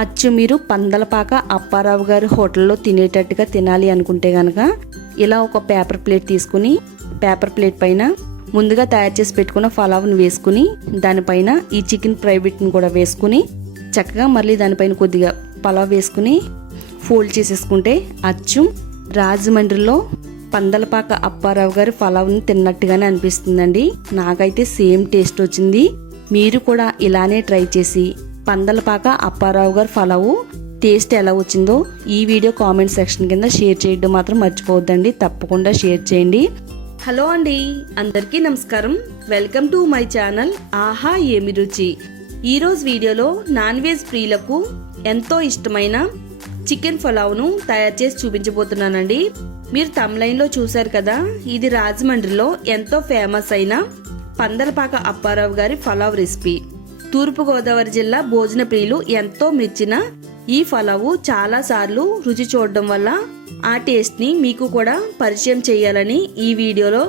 అచ్చు మీరు పందలపాక అప్పారావు గారి హోటల్లో తినేటట్టుగా తినాలి అనుకుంటే కనుక ఇలా ఒక పేపర్ ప్లేట్ తీసుకుని పేపర్ ప్లేట్ పైన ముందుగా తయారు చేసి పెట్టుకున్న పలావ్ని వేసుకుని దానిపైన ఈ చికెన్ ఫ్రై బిట్ని కూడా వేసుకుని చక్కగా మళ్ళీ దానిపైన కొద్దిగా పలావ్ వేసుకుని ఫోల్డ్ చేసేసుకుంటే అచ్చు రాజమండ్రిలో పందలపాక అప్పారావు గారి పలావ్ని తిన్నట్టుగానే అనిపిస్తుందండి. నాకైతే సేమ్ టేస్ట్ వచ్చింది. మీరు కూడా ఇలానే ట్రై చేసి పందలపాక అప్పారావు గారి పలావు టేస్ట్ ఎలా వచ్చిందో ఈ వీడియో కామెంట్ సెక్షన్ కింద షేర్ చేయడం మాత్రం మర్చిపోవద్దండి. తప్పకుండా షేర్ చేయండి. హలో అండి, అందరికీ నమస్కారం. వెల్కమ్ టు మై ఛానల్ ఆహా ఏమి రుచి. ఈరోజు వీడియోలో నాన్ వెజ్ ప్రియులకు ఎంతో ఇష్టమైన చికెన్ పలావ్ను తయారు చేసి చూపించబోతున్నానండి. మీరు తమిళంలో చూశారు కదా, ఇది రాజమండ్రిలో ఎంతో ఫేమస్ అయిన పందలపాక అప్పారావు గారి పలావ్ రెసిపీ. తూర్పుగోదావరి జిల్లా భోజన ప్రియులు ఎంతో మెచ్చిన ఈ పలావు చాలా సార్లు రుచి చూడడం వల్ల ఆ టేస్ట్ ని మీకు కూడా పరిచయం చేయాలని ఈ వీడియోలో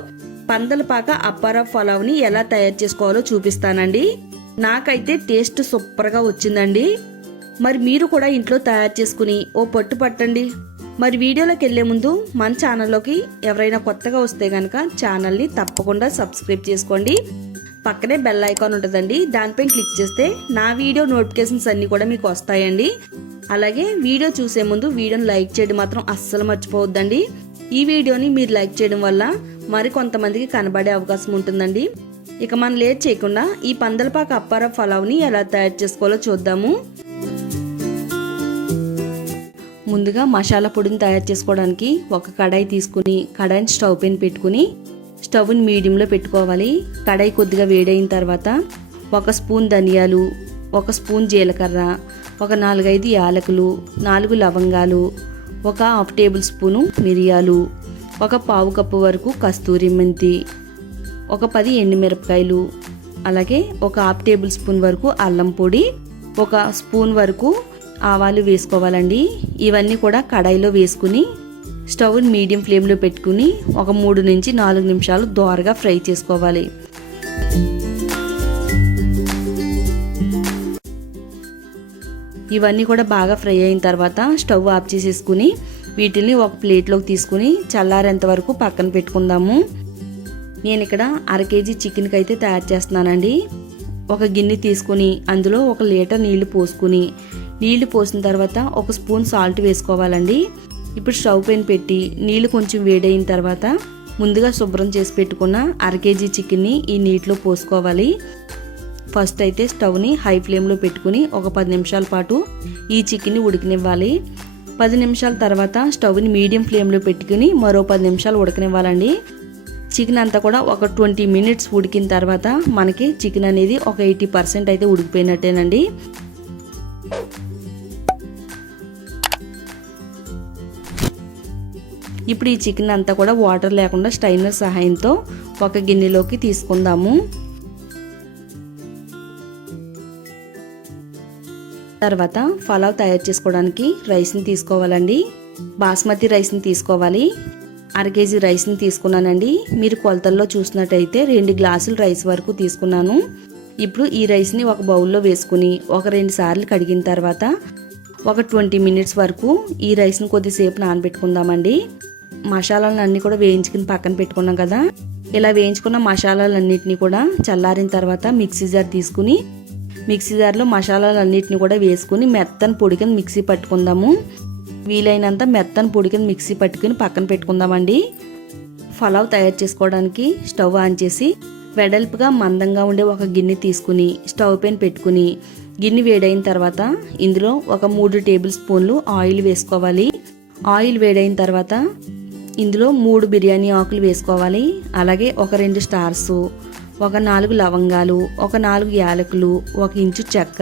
పందలపాక అప్పారావు పలావ్ని ఎలా తయారు చేసుకోవాలో చూపిస్తానండి. నాకైతే టేస్ట్ సూపర్ గా వచ్చిందండి. మరి మీరు కూడా ఇంట్లో తయారు చేసుకుని ఓ పట్టు పట్టండి. మరి వీడియోలోకి వెళ్లే ముందు మన ఛానల్లోకి ఎవరైనా కొత్తగా వస్తే గనక ఛానల్ని తప్పకుండా సబ్స్క్రైబ్ చేసుకోండి. పక్కనే బెల్ ఐకాన్ ఉంటుందండి, దానిపైన క్లిక్ చేస్తే నా వీడియో నోటిఫికేషన్స్ అన్ని కూడా మీకు వస్తాయండి. అలాగే వీడియో చూసే ముందు వీడియోని లైక్ చేయడం మాత్రం అస్సలు మర్చిపోవద్దండి. ఈ వీడియోని మీరు లైక్ చేయడం వల్ల మరి కొంతమందికి కనబడే అవకాశం ఉంటుందండి. ఇక మనం లేట్ చేయకుండా ఈ పందలపాక అప్పారావు పలావ్ని ఎలా తయారు చేసుకోవాలో చూద్దాము. ముందుగా మసాలా పొడిని తయారు చేసుకోవడానికి ఒక కడాయి తీసుకుని కడాయిని స్టవ్ పైన పెట్టుకుని స్టవ్ని మీడియంలో పెట్టుకోవాలి. కడాయి కొద్దిగా వేడైన తర్వాత ఒక స్పూన్ ధనియాలు, ఒక స్పూన్ జీలకర్ర, ఒక 4-5 యాలకులు, 4 లవంగాలు, ఒక హాఫ్ టేబుల్ స్పూను మిరియాలు, ఒక పావు కప్పు వరకు కస్తూరి మెంతి, ఒక 10 ఎండుమిరపకాయలు, అలాగే ఒక హాఫ్ టేబుల్ స్పూన్ వరకు అల్లం పొడి, ఒక స్పూన్ వరకు ఆవాలు వేసుకోవాలండి. ఇవన్నీ కూడా కడాయిలో వేసుకుని స్టవ్ని మీడియం ఫ్లేమ్లో పెట్టుకుని ఒక 3 నుంచి 4 నిమిషాలు దోరగా ఫ్రై చేసుకోవాలి. ఇవన్నీ కూడా బాగా ఫ్రై అయిన తర్వాత స్టవ్ ఆఫ్ చేసేసుకుని వీటిని ఒక ప్లేట్లోకి తీసుకుని చల్లారేంత వరకు పక్కన పెట్టుకుందాము. నేను ఇక్కడ 1/2 కేజీ చికెన్కి అయితే తయారు చేస్తున్నానండి. ఒక గిన్నె తీసుకుని అందులో 1 లీటర్ నీళ్లు పోసుకుని నీళ్లు పోసిన తర్వాత ఒక స్పూన్ సాల్ట్ వేసుకోవాలండి. ఇప్పుడు స్టవ్ పైన పెట్టి నీళ్లు కొంచెం వేడైన తర్వాత ముందుగా శుభ్రం చేసి పెట్టుకున్న 1/2 కేజీ చికెన్ని ఈ నీటిలో పోసుకోవాలి. ఫస్ట్ అయితే స్టవ్ని హై ఫ్లేమ్లో పెట్టుకుని ఒక 10 నిమిషాల పాటు ఈ చికెన్ని ఉడికనివ్వాలి. 10 నిమిషాల తర్వాత స్టవ్ని మీడియం ఫ్లేమ్లో పెట్టుకుని మరో 10 నిమిషాలు ఉడకనివ్వాలండి. చికెన్ అంతా కూడా ఒక 20 మినిట్స్ ఉడికిన తర్వాత మనకి చికెన్ అనేది ఒక 80% అయితే ఉడికిపోయినట్టేనండి. ఇప్పుడు ఈ చికెన్ అంతా కూడా వాటర్ లేకుండా స్ట్రైనర్ సహాయంతో ఒక గిన్నెలోకి తీసుకుందాము. తర్వాత పలావ్ తయారు చేసుకోవడానికి రైస్ని తీసుకోవాలండి. బాస్మతి రైస్ని తీసుకోవాలి. 1/2 కేజీ రైస్ని తీసుకున్నానండి. మీరు కొలతల్లో చూసినట్టయితే 2 గ్లాసులు రైస్ వరకు తీసుకున్నాను. ఇప్పుడు ఈ రైస్ని ఒక బౌల్లో వేసుకుని ఒక 2 సార్లు కడిగిన తర్వాత ఒక 20 మినిట్స్ వరకు ఈ రైస్ని కొద్దిసేపు నానబెట్టుకుందామండి. మసాలాలన్నీ కూడా వేయించుకుని పక్కన పెట్టుకున్నాం కదా, ఇలా వేయించుకున్న మసాలాలన్నింటినీ కూడా చల్లారిన తర్వాత మిక్సీ జార్ తీసుకుని మిక్సీ జార్లో మసాలాలన్నింటినీ కూడా వేసుకుని మెత్తని పొడి కింద మిక్సీ పట్టుకుందాము. వీలైనంత మెత్తని పొడి కింద మిక్సీ పట్టుకుని పక్కన పెట్టుకుందామండి. పలావ్ తయారు చేసుకోవడానికి స్టవ్ ఆన్ చేసి వెడల్పుగా మందంగా ఉండే ఒక గిన్నె తీసుకుని స్టవ్ పైన పెట్టుకుని గిన్నె వేడైన తర్వాత ఇందులో ఒక 3 టేబుల్ స్పూన్లు ఆయిల్ వేసుకోవాలి. ఆయిల్ వేడైన తర్వాత ఇందులో 3 బిర్యానీ ఆకులు వేసుకోవాలి. అలాగే ఒక 2 స్టార్స్, ఒక 4 లవంగాలు, ఒక 4 యాలకులు, 1 ఇంచు చెక్క,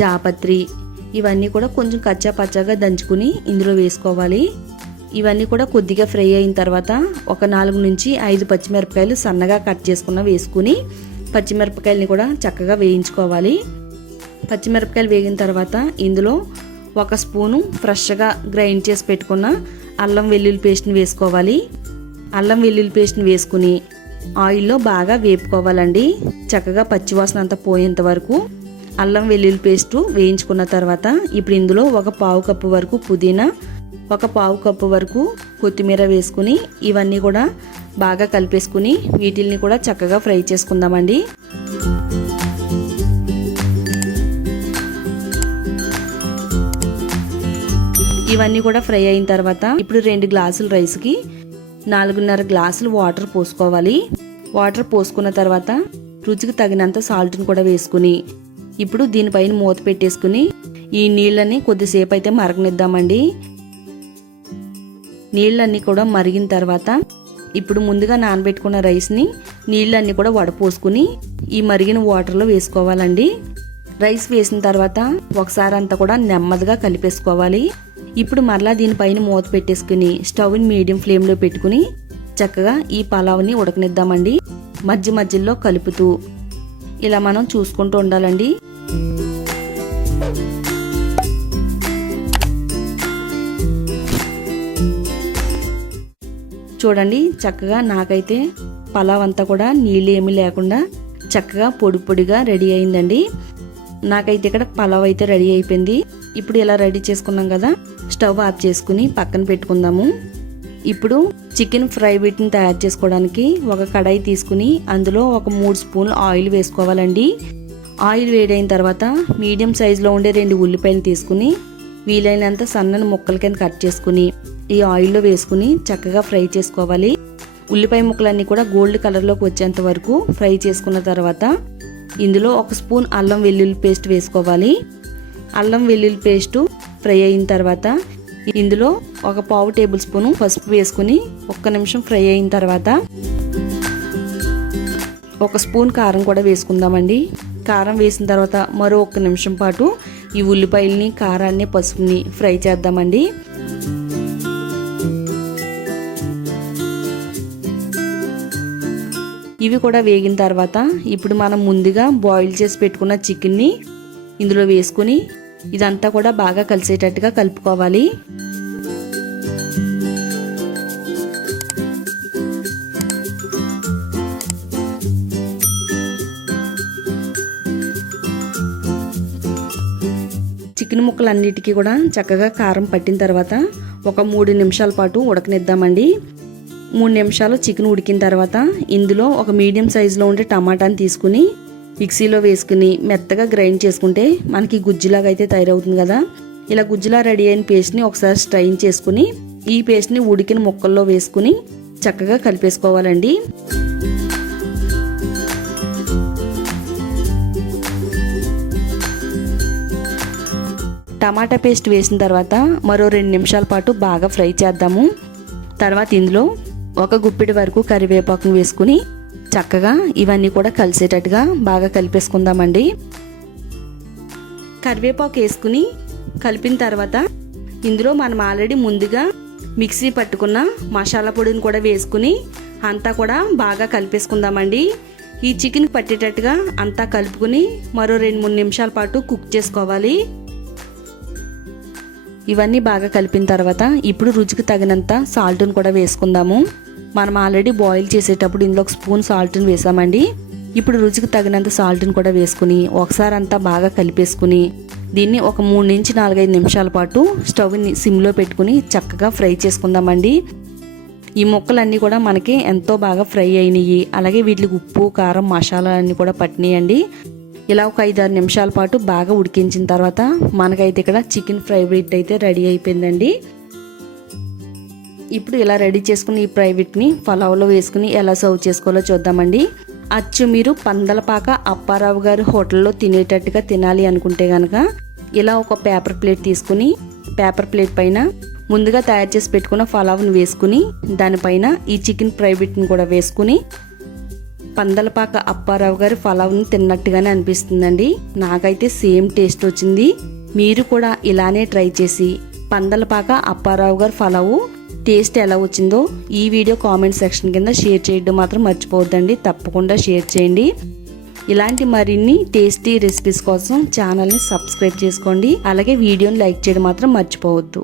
జాపత్రి, ఇవన్నీ కూడా కొంచెం కచ్చా పచ్చాగా దంచుకుని ఇందులో వేసుకోవాలి. ఇవన్నీ కూడా కొద్దిగా ఫ్రై అయిన తర్వాత ఒక 4 నుంచి 5 పచ్చిమిరపకాయలు సన్నగా కట్ చేసుకున్న వేసుకుని పచ్చిమిరపకాయలని కూడా చక్కగా వేయించుకోవాలి. పచ్చిమిరపకాయలు వేగిన తర్వాత ఇందులో 1 స్పూను ఫ్రెష్గా గ్రైండ్ చేసి పెట్టుకున్న అల్లం వెల్లుల్లి పేస్ట్ని వేసుకోవాలి. అల్లం వెల్లుల్లి పేస్ట్ని వేసుకుని ఆయిల్లో బాగా వేపుకోవాలండి. చక్కగా పచ్చివాసన అంతా పోయేంత వరకు అల్లం వెల్లుల్లి పేస్ట్ వేయించుకున్న తర్వాత ఇప్పుడు ఇందులో ఒక పావు కప్పు వరకు పుదీనా, ఒక పావు కప్పు వరకు కొత్తిమీర వేసుకుని ఇవన్నీ కూడా బాగా కలిపేసుకుని వీటిల్ని కూడా చక్కగా ఫ్రై చేసుకుందామండి. ఇవన్నీ కూడా ఫ్రై అయిన తర్వాత ఇప్పుడు 2 గ్లాసుల రైస్కి 4.5 గ్లాసులు వాటర్ పోసుకోవాలి. వాటర్ పోసుకున్న తర్వాత రుచికి తగినంత సాల్ట్ని కూడా వేసుకుని ఇప్పుడు దీనిపైన మూత పెట్టేసుకుని ఈ నీళ్ళని కొద్దిసేపు అయితే మరగనిద్దామండి. నీళ్ళన్నీ కూడా మరిగిన తర్వాత ఇప్పుడు ముందుగా నానబెట్టుకున్న రైస్ని నీళ్ళన్నీ కూడా వడపోసుకుని ఈ మరిగిన వాటర్లో వేసుకోవాలండి. రైస్ వేసిన తర్వాత ఒకసారి అంతా కూడా నెమ్మదిగా కలిపేసుకోవాలి. ఇప్పుడు మరలా దీనిపైన మూత పెట్టేసుకుని స్టవ్ని మీడియం ఫ్లేమ్లో పెట్టుకుని చక్కగా ఈ పలావ్ని ఉడకనిద్దామండి. మధ్య మధ్యలో కలుపుతూ ఇలా మనం చూసుకుంటూ ఉండాలండి. చూడండి చక్కగా నాకైతే పలావ్ అంతా కూడా నీళ్ళు ఏమీ లేకుండా చక్కగా పొడి పొడిగా రెడీ అయిందండి. నాకైతే ఇక్కడ పలావ్ అయితే రెడీ అయిపోయింది. ఇప్పుడు ఇలా రెడీ చేసుకున్నాం కదా, స్టవ్ ఆఫ్ చేసుకుని పక్కన పెట్టుకుందాము. ఇప్పుడు చికెన్ ఫ్రై వీటిని తయారు చేసుకోవడానికి ఒక కడాయి తీసుకుని అందులో ఒక 3 స్పూన్లు ఆయిల్ వేసుకోవాలండి. ఆయిల్ వేడైన తర్వాత మీడియం సైజులో ఉండే 2 ఉల్లిపాయలు తీసుకుని వీలైనంత సన్నని ముక్కల కింద కట్ చేసుకుని ఈ ఆయిల్లో వేసుకుని చక్కగా ఫ్రై చేసుకోవాలి. ఉల్లిపాయ ముక్కలన్నీ కూడా గోల్డ్ కలర్లోకి వచ్చేంత వరకు ఫ్రై చేసుకున్న తర్వాత ఇందులో 1 స్పూన్ అల్లం వెల్లుల్లి పేస్ట్ వేసుకోవాలి. అల్లం వెల్లుల్లి పేస్టు ఫ్రై అయిన తర్వాత ఇందులో ఒక పావు టేబుల్ స్పూను పసుపు వేసుకుని 1 నిమిషం ఫ్రై అయిన తర్వాత 1 స్పూన్ కారం కూడా వేసుకుందామండి. కారం వేసిన తర్వాత మరో 1 నిమిషం పాటు ఈ ఉల్లిపాయలని, కారాన్ని, పసుపుని ఫ్రై చేద్దామండి. ఇవి కూడా వేగిన తర్వాత ఇప్పుడు మనం ముందుగా బాయిల్ చేసి పెట్టుకున్న చికెన్ని ఇందులో వేసుకుని ఇదంతా కూడా బాగా కలిసేటట్టుగా కలుపుకోవాలి. చికెన్ ముక్కలన్నిటికీ కూడా చక్కగా కారం పట్టిన తర్వాత ఒక 3 నిమిషాల పాటు ఉడకనిద్దామండి. 3 నిమిషాలు చికెన్ ఉడికిన తర్వాత ఇందులో ఒక మీడియం సైజులో ఉండే టమాటాని తీసుకుని మిక్సీలో వేసుకుని మెత్తగా గ్రైండ్ చేసుకుంటే మనకి గుజ్జులాగా అయితే తయారవుతుంది కదా. ఇలా గుజ్జులా రెడీ అయిన పేస్ట్ని ఒకసారి స్ట్రైన్ చేసుకుని ఈ పేస్ట్ని ఉడికిన ముక్కల్లో వేసుకుని చక్కగా కలిపేసుకోవాలండి. టమాటా పేస్ట్ వేసిన తర్వాత మరో 2 నిమిషాల పాటు బాగా ఫ్రై చేద్దాము. తర్వాత ఇందులో ఒక గుప్పిడి వరకు కరివేపాకును వేసుకుని చక్కగా ఇవన్నీ కూడా కలిసేటట్టుగా బాగా కలిపేసుకుందామండి. కరివేపాకు వేసుకుని కలిపిన తర్వాత ఇందులో మనం ఆల్రెడీ ముందుగా మిక్సీ పట్టుకున్న మసాలా పొడిని కూడా వేసుకుని అంతా కూడా బాగా కలిపేసుకుందామండి. ఈ చికెన్ పట్టేటట్టుగా అంతా కలుపుకుని మరో 2-3 నిమిషాల పాటు కుక్ చేసుకోవాలి. ఇవన్నీ బాగా కలిపిన తర్వాత ఇప్పుడు రుచికి తగినంత సాల్ట్ని కూడా వేసుకుందాము. మనం ఆల్రెడీ బాయిల్ చేసేటప్పుడు ఇందులో 1 స్పూన్ సాల్ట్ని వేసామండి. ఇప్పుడు రుచికి తగినంత సాల్ట్ని కూడా వేసుకుని ఒకసారి అంతా బాగా కలిపేసుకుని దీన్ని ఒక 3 నుంచి 4-5 నిమిషాల పాటు స్టవ్ని సిమ్లో పెట్టుకుని చక్కగా ఫ్రై చేసుకుందామండి. ఈ ముక్కలన్నీ కూడా మనకి ఎంతో బాగా ఫ్రై అయినాయి. అలాగే వీటికి ఉప్పు, కారం, మసాలా అన్నీ కూడా పట్టినాయండి. ఇలా ఒక 5-6 నిమిషాల పాటు బాగా ఉడికించిన తర్వాత మనకైతే ఇక్కడ చికెన్ ఫ్రై వీట్ అయితే రెడీ అయిపోయిందండి. ఇప్పుడు ఇలా రెడీ చేసుకుని ఈ ఫ్రై వీట్ని పలావ్లో వేసుకుని ఎలా సర్వ్ చేసుకోవాలో చూద్దామండి. అచ్చు మీరు పందలపాక అప్పారావు గారి హోటల్లో తినేటట్టుగా తినాలి అనుకుంటే కనుక ఇలా ఒక పేపర్ ప్లేట్ తీసుకుని పేపర్ ప్లేట్ పైన ముందుగా తయారు చేసి పెట్టుకున్న పలావ్ని వేసుకుని దానిపైన ఈ చికెన్ ఫ్రై వీట్ని కూడా వేసుకుని పందలపాక అప్పారావు గారి పలావ్ని తిన్నట్టుగానే అనిపిస్తుందండి. నాకైతే సేమ్ టేస్ట్ వచ్చింది. మీరు కూడా ఇలానే ట్రై చేసి పందలపాక అప్పారావు గారి పలావ్ టేస్ట్ ఎలా వచ్చిందో ఈ వీడియో కామెంట్ సెక్షన్ కింద షేర్ చేయడం మాత్రం మర్చిపోవద్దండి. తప్పకుండా షేర్ చేయండి. ఇలాంటి మరిన్ని టేస్టీ రెసిపీస్ కోసం ఛానల్ని సబ్స్క్రైబ్ చేసుకోండి. అలాగే వీడియోని లైక్ చేయడం మాత్రం మర్చిపోవద్దు.